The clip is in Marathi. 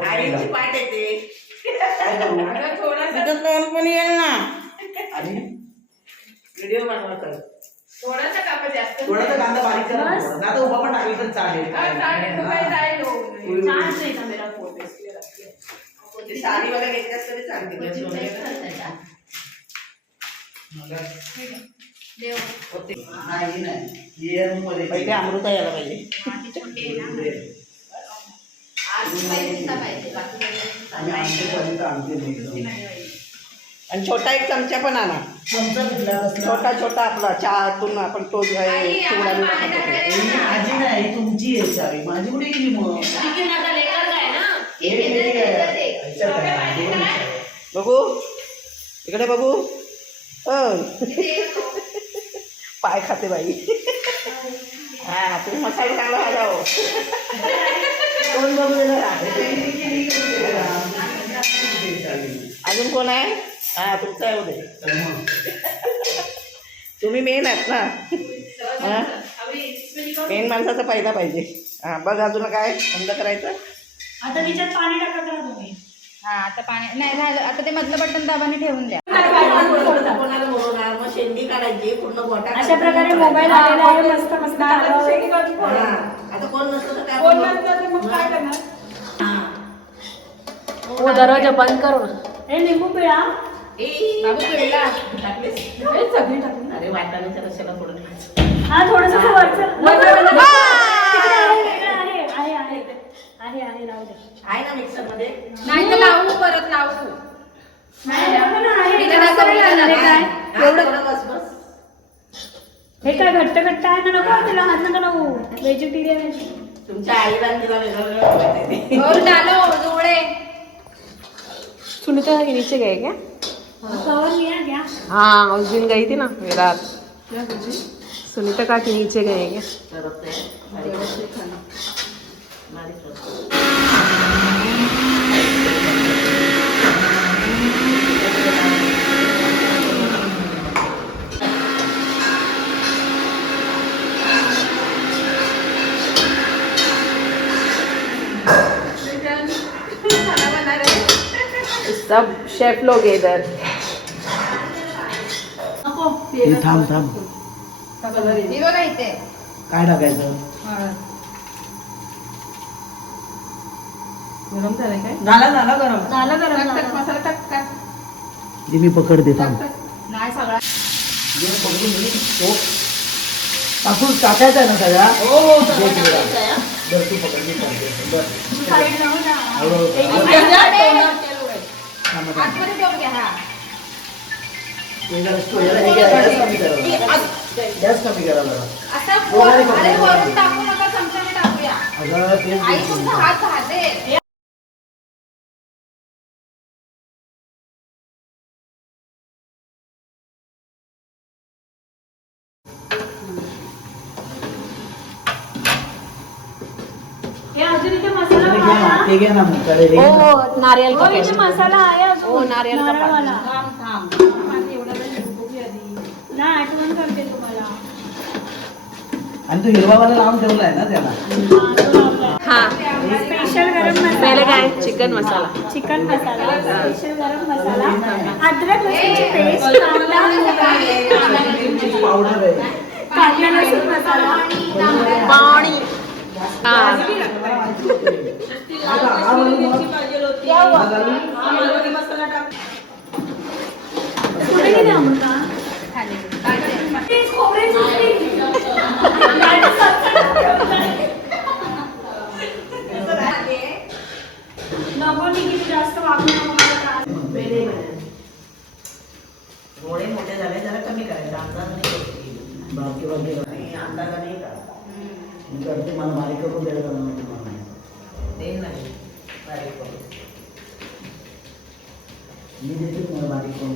आईची पाठ येते पण येईल ना आणि व्हिडिओ बनवायचा थोडासा कापा जास्त थोडासा कांदा बारीक करा आता उभा पण टाकली तर चालेल साडी वगैरे घेतल्यास तरी चालते पहिले अमृता यायला पाहिजे आणि छोटा एक चमचा पण आणा छोटा छोटा आपला चहातून आपण तो आजी नाही तुमची आहे चावी माझी कुठे गेली मग बघू इकडे बघू पाय खाते बाई हा तुम्ही मसाला चांगला भाजाव कोण बघू अजून कोण आहे हा तुमचं आहे उदय तुम्ही मेन आहेत ना मेन माणसाचा फायदा पाहिजे हा बघ अजून काय बंद करायचं आता तिच्यात पाणी टाका करा तुम्ही हा आता पाणी नाही झालं आता ते मधलं बटन दाबाने ठेवून द्या कोणाला बोलवणार मग शेंडी काढायची पूर्ण गोटा अशा प्रकारे मोबाईल आलेला आहे मस्त मस्त आता कोण नसतं तर काय मग काय करणार दरवाजा बंद करू हे लिंबू पिळा बाबू पिळला सगळी टाकून अरे वाटाण्याच्या रशाला थोडं हा थोडस वरचं आहे राहू दे आहे ना मिक्सर मध्ये नाही तर लावू परत लावू एवढं बस बस हे काय घट्ट घट्ट आहे ना नको तिला हात नका लावू व्हेजिटेरियन तुमच्या आईला तिला वेगळं और डालो जोड़े सुनीता नीचे गए क्या? कवर लिया क्या हाँ उस दिन गई थी ना रात सुनीता का के नीचे गए क्या? सब शेफ लोग हैं इधर थांब थांब ही बघा इथे काय टाकायचं गरम झालं काय? झाला झाला गरम झालं गरम मसाला टाक टाक जे मी पकडते थांब नाही सगळा टाकून टाकायचं आहे ना सगळ्या हो बरं तू पकडली चालते बरं आतमध्ये ठेवून घ्या हा गॅस कमी करा जरा आता अरे वरून टाकू नका चमच्याने टाकूया अगं तेच आई तुमचा हात राहते हे अजून इथे मसाला ते घ्या ना मग कडे ओ नारियल का इथे मसाला आहे अजून ओ नारियल का नारळवाला. थांब नाही आठवण करते तुम्हाला आणि तो हिरवावाला लावून ठेवलाय ना त्याला हाँ स्पेशल गरम मसाला पहले काय चिकन मसाला चिकन मसाला स्पेशल गरम मसाला अद्रक लसूणची पेस्ट पावडर आहे कांदा लसूण मसाला पानी हाँ कुठे गेले अमृता नको किती जास्त वापरू नको मला त्रास. डोळे मोठे झाले जरा कमी करायचं अंदाजाने बाकी वगैरे अंदाजाने मी करते मला बारीक करून द्यायला जमणार नाही. ते नाही बारीक करून मी देते तुम्हाला बारीक करून